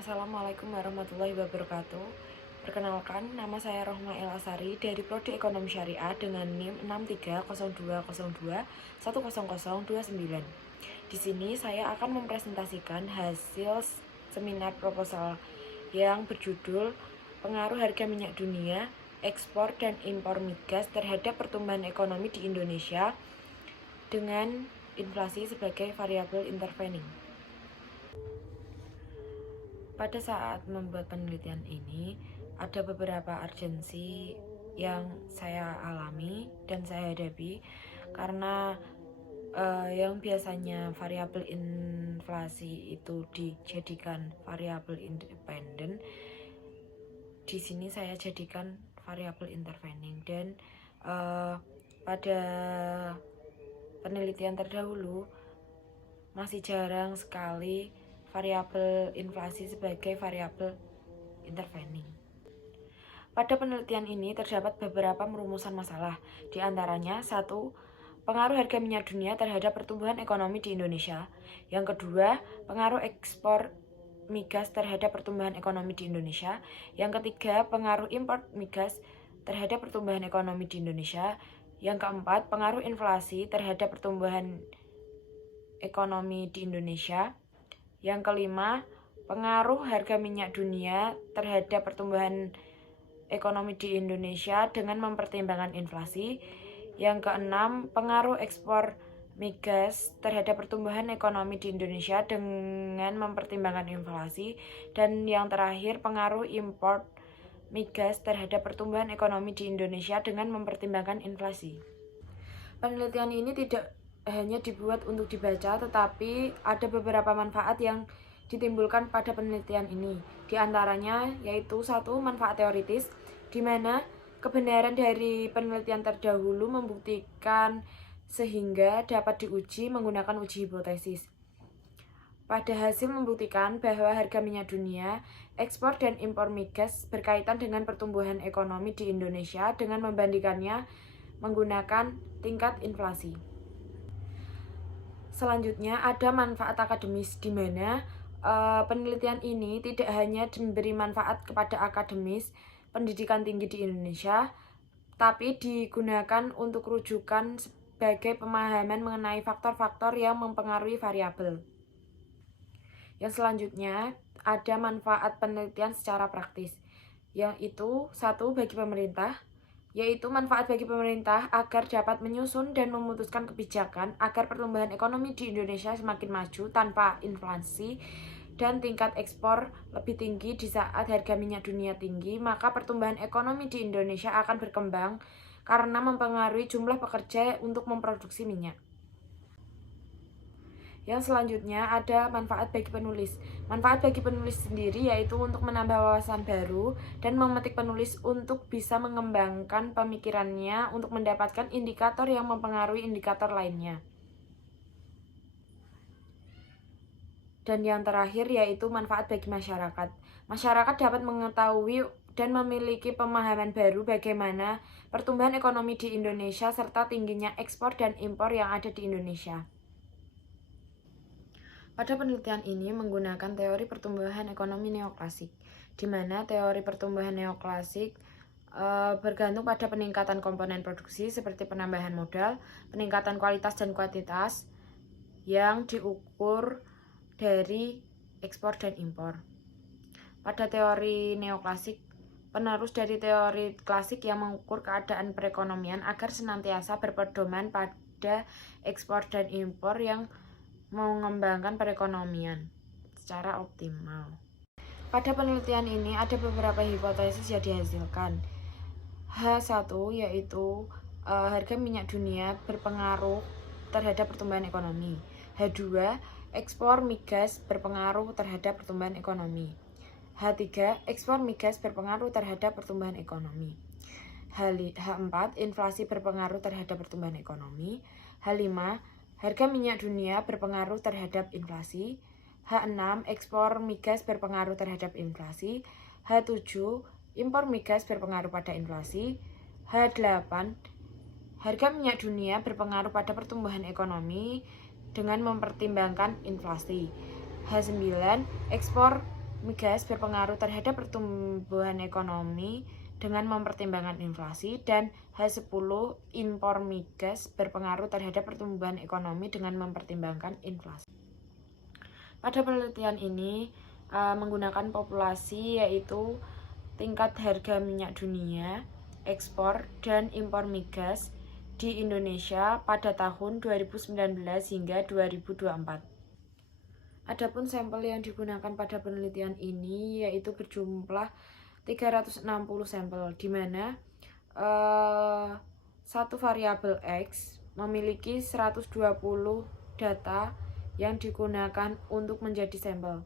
Assalamualaikum warahmatullahi wabarakatuh. Perkenalkan, nama saya Rohma El Asari dari Prodi Ekonomi Syariah dengan NIM 630202100029. Di sini saya akan mempresentasikan hasil seminar proposal yang berjudul Pengaruh Harga Minyak Dunia, Ekspor dan Impor Migas terhadap Pertumbuhan Ekonomi di Indonesia dengan inflasi sebagai variabel intervening. Pada saat membuat penelitian ini, ada beberapa urgensi yang saya alami dan saya hadapi karena yang biasanya variabel inflasi itu dijadikan variabel independen, di sini saya jadikan variabel intervening. Dan pada penelitian terdahulu masih jarang sekali variabel inflasi sebagai variabel intervening. Pada penelitian ini terdapat beberapa merumusan masalah, di antaranya 1. Pengaruh harga minyak dunia terhadap pertumbuhan ekonomi di Indonesia. Yang kedua, pengaruh ekspor migas terhadap pertumbuhan ekonomi di Indonesia. Yang ketiga, pengaruh impor migas terhadap pertumbuhan ekonomi di Indonesia. Yang keempat, pengaruh inflasi terhadap pertumbuhan ekonomi di Indonesia. Yang kelima, pengaruh harga minyak dunia terhadap pertumbuhan ekonomi di Indonesia dengan mempertimbangkan inflasi. Yang keenam, pengaruh ekspor migas terhadap pertumbuhan ekonomi di Indonesia dengan mempertimbangkan inflasi. Dan yang terakhir, pengaruh impor migas terhadap pertumbuhan ekonomi di Indonesia dengan mempertimbangkan inflasi. Penelitian ini tidak hanya dibuat untuk dibaca, tetapi ada beberapa manfaat yang ditimbulkan pada penelitian ini. Di antaranya yaitu 1. Manfaat teoritis, di mana kebenaran dari penelitian terdahulu membuktikan sehingga dapat diuji menggunakan uji hipotesis. Pada hasil membuktikan bahwa harga minyak dunia, ekspor dan impor migas berkaitan dengan pertumbuhan ekonomi di Indonesia dengan membandingkannya menggunakan tingkat inflasi. Selanjutnya ada manfaat akademis, di mana penelitian ini tidak hanya memberi manfaat kepada akademis pendidikan tinggi di Indonesia, tapi digunakan untuk rujukan sebagai pemahaman mengenai faktor-faktor yang mempengaruhi variabel. Yang selanjutnya ada manfaat penelitian secara praktis, yaitu 1. Bagi pemerintah, yaitu manfaat bagi pemerintah agar dapat menyusun dan memutuskan kebijakan agar pertumbuhan ekonomi di Indonesia semakin maju tanpa inflasi dan tingkat ekspor lebih tinggi. Di saat harga minyak dunia tinggi, maka pertumbuhan ekonomi di Indonesia akan berkembang karena mempengaruhi jumlah pekerja untuk memproduksi minyak. Yang selanjutnya ada manfaat bagi penulis. Manfaat bagi penulis sendiri yaitu untuk menambah wawasan baru dan memetik penulis untuk bisa mengembangkan pemikirannya untuk mendapatkan indikator yang mempengaruhi indikator lainnya. Dan yang terakhir yaitu manfaat bagi masyarakat. Masyarakat dapat mengetahui dan memiliki pemahaman baru bagaimana pertumbuhan ekonomi di Indonesia serta tingginya ekspor dan impor yang ada di Indonesia. Pada penelitian ini menggunakan teori pertumbuhan ekonomi neoklasik, di mana teori pertumbuhan neoklasik bergantung pada peningkatan komponen produksi seperti penambahan modal, peningkatan kualitas dan kuantitas yang diukur dari ekspor dan impor. Pada teori neoklasik, penerus dari teori klasik yang mengukur keadaan perekonomian agar senantiasa berpedoman pada ekspor dan impor yang mengembangkan perekonomian secara optimal. Pada penelitian ini ada beberapa hipotesis yang dihasilkan. H1 yaitu harga minyak dunia berpengaruh terhadap pertumbuhan ekonomi. H2, ekspor migas berpengaruh terhadap pertumbuhan ekonomi. H3, ekspor migas berpengaruh terhadap pertumbuhan ekonomi. H4, inflasi berpengaruh terhadap pertumbuhan ekonomi. H5, harga minyak dunia berpengaruh terhadap inflasi. H6, ekspor migas berpengaruh terhadap inflasi. H7, impor migas berpengaruh pada inflasi. H8, harga minyak dunia berpengaruh pada pertumbuhan ekonomi dengan mempertimbangkan inflasi. H9, ekspor migas berpengaruh terhadap pertumbuhan ekonomi dengan mempertimbangkan inflasi, dan H10 impor migas berpengaruh terhadap pertumbuhan ekonomi dengan mempertimbangkan inflasi. Pada penelitian ini menggunakan populasi, yaitu tingkat harga minyak dunia, ekspor dan impor migas di Indonesia pada tahun 2019 hingga 2024. Adapun sampel yang digunakan pada penelitian ini yaitu berjumlah 360 sampel, di mana satu variabel X memiliki 120 data yang digunakan untuk menjadi sampel.